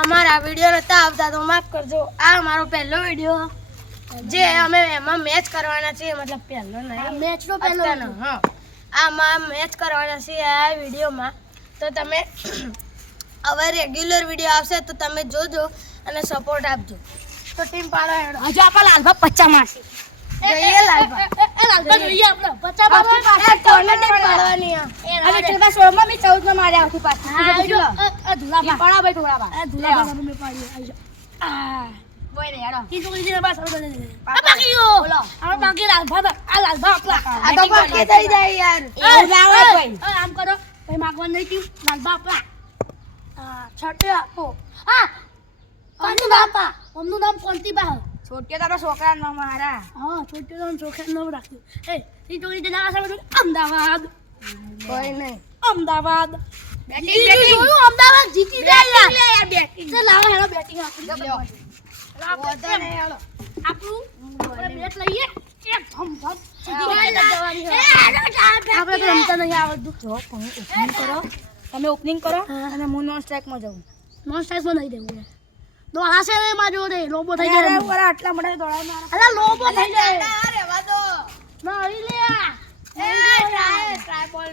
અમારા વિડીયો નતા આવતા તો માફ કરજો. આ મારો પહેલો વિડીયો જે અમે એમાં મેચ કરવાના છીએ, મતલબ પહેલો નહીં, મેચનો પહેલો. હા, આમાં મેચ કરવાના છીએ આ વિડીયોમાં. તો તમે હવે રેગ્યુલર વિડીયો આવશે તો તમે જોજો અને સપોર્ટ આપજો. તો ટીમ પાડો હેડો. હજુ આપા લાલભા 50 મારશે. જઈએ લાલભા. લાલભા જોઈએ આપણે 50 કોને ટીમ પાડવાની આ? અને ટેબા 16 માં મે 14 માં માર્યા આવતી પાછી. આ ધુલાબા પાડા ભાઈ ધુલાબા. આ ધુલાબા મે પાડી આવી. આ બોય ને યાર. કી જોઈ દીને બસ આ બાકી યો. બોલો. આ બાકી લાલભા આ લાલભા આપલા. આ તો બાકી થઈ જાય યાર. આમ કરો ભાઈ માગવા નહીં તું લાલભા આપલા. છટે આપો. હા કોનું બાપા ઓમનું નામ કોંતી બા. છોટિયા તારા છોકરા નો મારા. હા છોટિયા નામ છોકરા નામ રાખ્યું. એ ઈ જોઈ દે ના સામે અમદાવાદ. કોઈ નહીં. અમદાવાદ બેટિંગ જોયું અમદાવાદ જીતી જાય યાર બેટિંગ. ચાલ લાવો હેલો બેટિંગ આપણી. વધો નહીં હાલો. આપણું બેટ લઈએ એક ભમ ભમ સીધી જવાની હોય. આપણે તો રમતા નહીં આવડતું. જો તમે ઓપનિંગ કરો, તમે ઓપનિંગ કરો અને હું નોન સ્ટ્રાઇકમાં જાઉં. નોન સ્ટ્રાઇકમાં નહીં દેવું. દોડા છે રે મારો રે લોબો થઈ જાય. આટલા મોટા દોડા મારા. અલા લોબો થઈ જાય. ના રેવા દો. ના ઈ લે ટ્રાય બોલ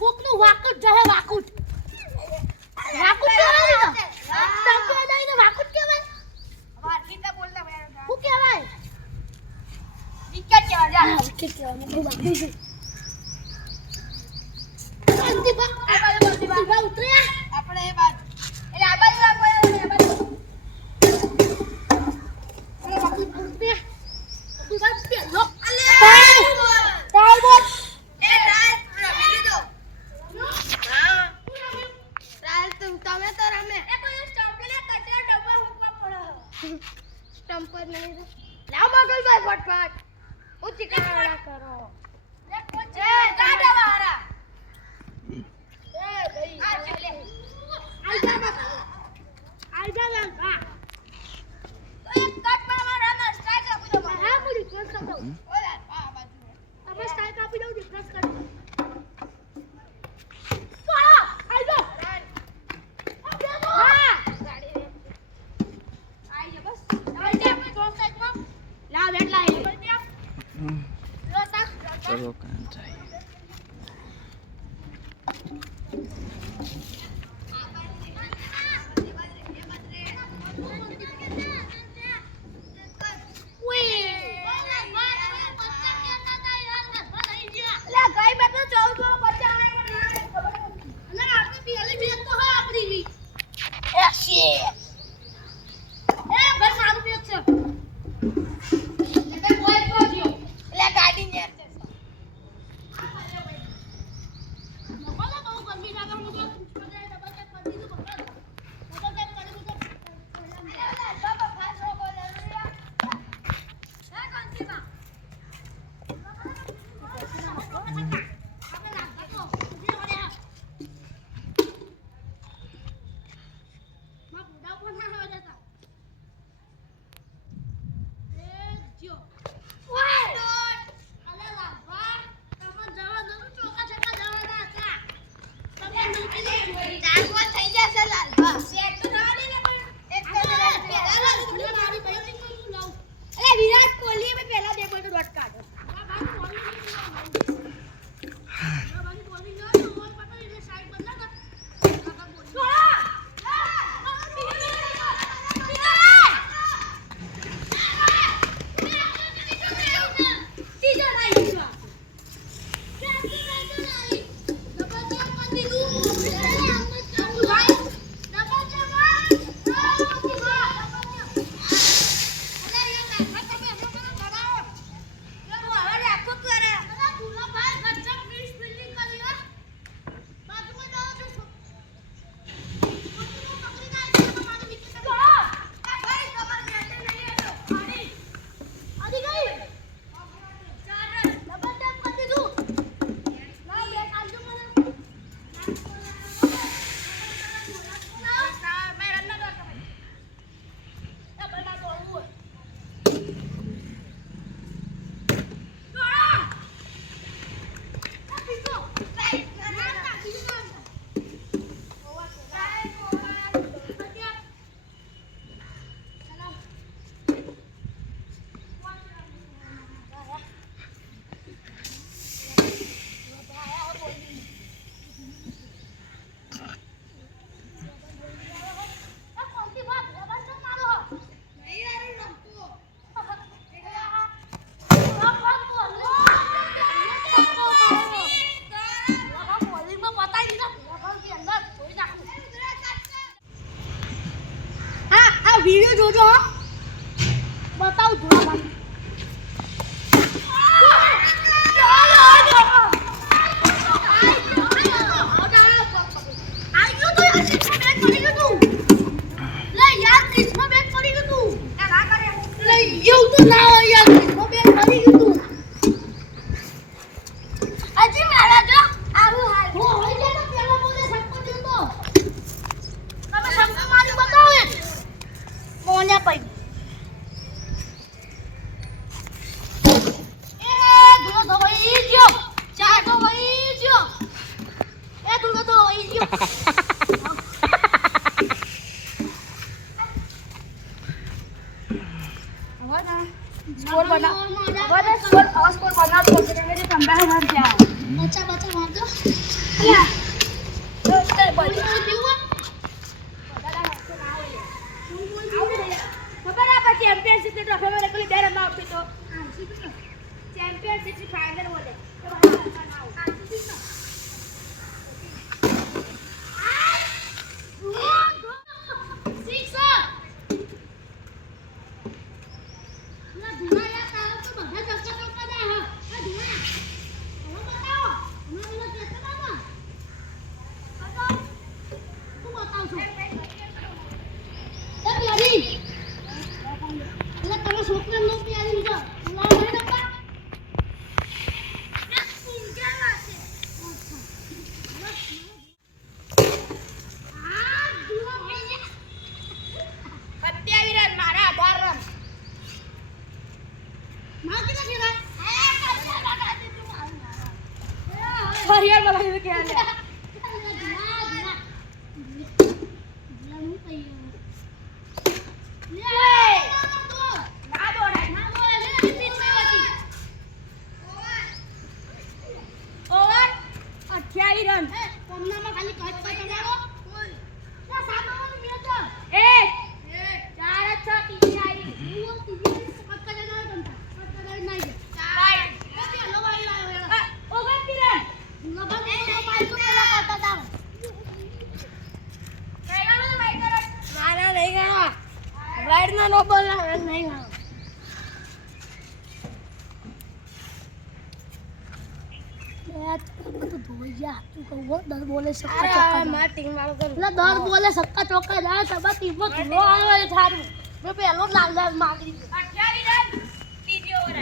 કોકનું વાકુટ જહે વાકુટ. વાકુટ કહેવાય ને. તંકો નહીં વાકુટ કહેવાય. વારકીતા બોલતા ભાઈ. શું કહેવાય? વિકેટ કહેવાય જા. વિકેટ કહેવાય. હું વાગી છું. ઉતરે આપણે એ બાજુ. એટલે આ બાજુ રાખો એ બાજુ. સ્ટમ્પ પર નહીં લાવ મગલભાઈ ફટફટ ઊંચી કરાવડા કરો. ગાડા વાળા चलो काम चाहिए સ્કોર બના હવે સ્કોર બના તો કે જે કંબા માર ગયા બચા માર દો અલ્યા તો તે બોલી પીવું ખબર આ ચેમ્પિયનશિપ ની ટ્રોફી માં એકલી બે રન આપી તો ચેમ્પિયનશિપ ની ફાઇનલ બોલે બોલે સક્કા ચોક્કા જાય તમારા ટીમમાં ધૂળો આવ્યો એ થારું મેં પહેલો લાલ લાલ માંગી દીધો 28 રન ત્રીજી ઓવર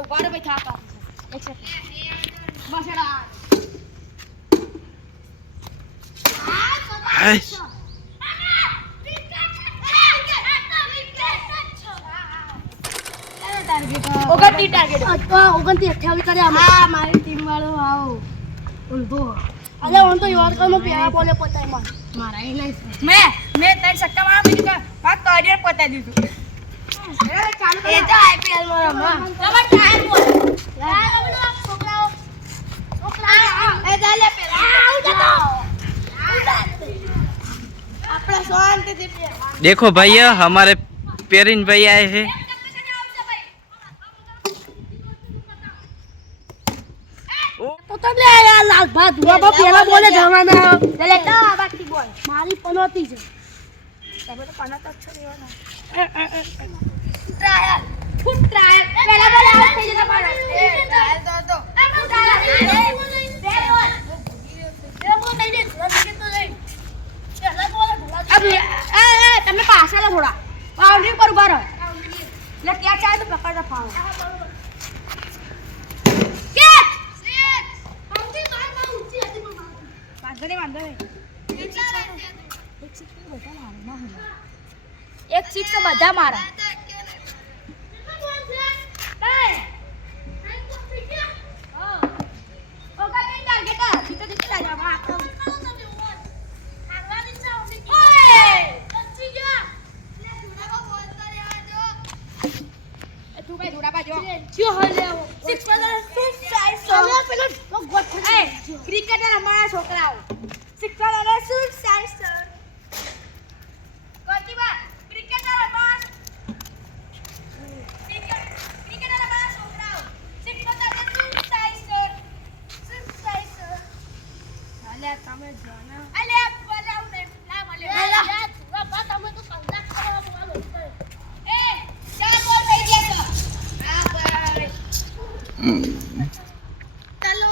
ઉભારો ભાઈ થાપા એક સેકન્ડ બસડા ઓગણતી ટાર્ગેટ 28 કર્યા હા મારી ટીમ વાળો આવો ઉલટો અલે ઓન તો યોર કનો પેલા બોલે પતાય મારા એ નહીં મે તને સટ્ટા મારા બીજું વાત કરિયર પતાઈ દીધું એ ચાલુ એ તો આઈપીએલ માં રમવા તમાર ટાઈમ બોલ લા છોકરાઓ એ ચાલે પેલા આપણા શાંતિથી देखो भैया हमारे पेरिन भाई आए हैं તો લે યાર લાલ ભાત બાબા પેલા બોલે જવાના લે તા બાકી બોલ મારી પનોતી છે તમે તો પનોત જ છો રેવાના ટ્રાયલ ફૂટ ટ્રાયલ પેલા બોલે આઉટ થઈ જતા મારા એ ટ્રાયલ તો તમે પાછા લો થોડા બાઉન્ડ્રી પર ઉભા રહો એટલે ત્યાં ચાલે તો પકડતા ફાવો એક સિક્સ બધા મારા ક્રિકેટર અમારા છોકરાઓ શિક્ષણ અને શું સાયન્સ સર ગતિબા ક્રિકેટર અમારા છોકરાઓ શિક્ષણ અને શું સાયન્સ સર અલે તમે જાના અલે બોલે આવું ને ના મળે યાર બાબા તમે તો કલાક કરવા બોલો એ ચાલ બોલ થઈ ગયા હા બરાબર ચાલો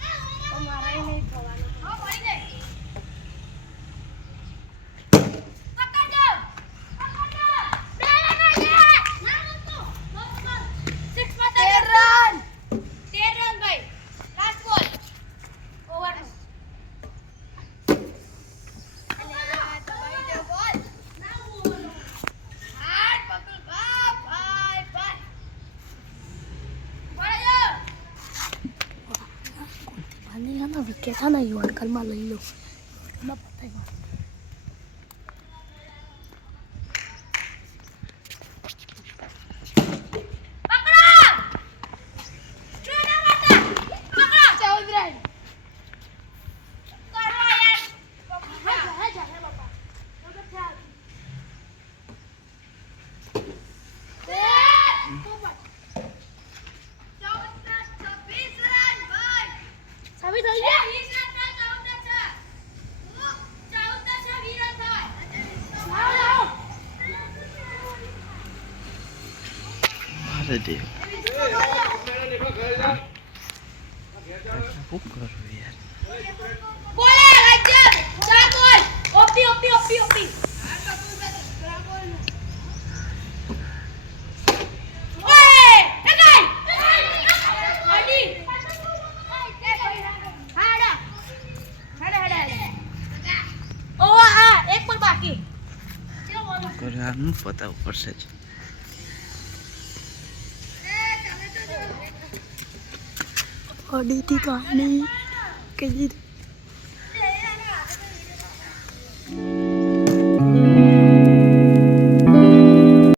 તો મારે નહીં થવાનું. વિકેટ હા ને યોર્કરમાં લઈ લો એમાં પતાવી અરે દેવ શું કરું યાર કરવાનું પતા પડશે જ અડીથી કહાની કહી દીધું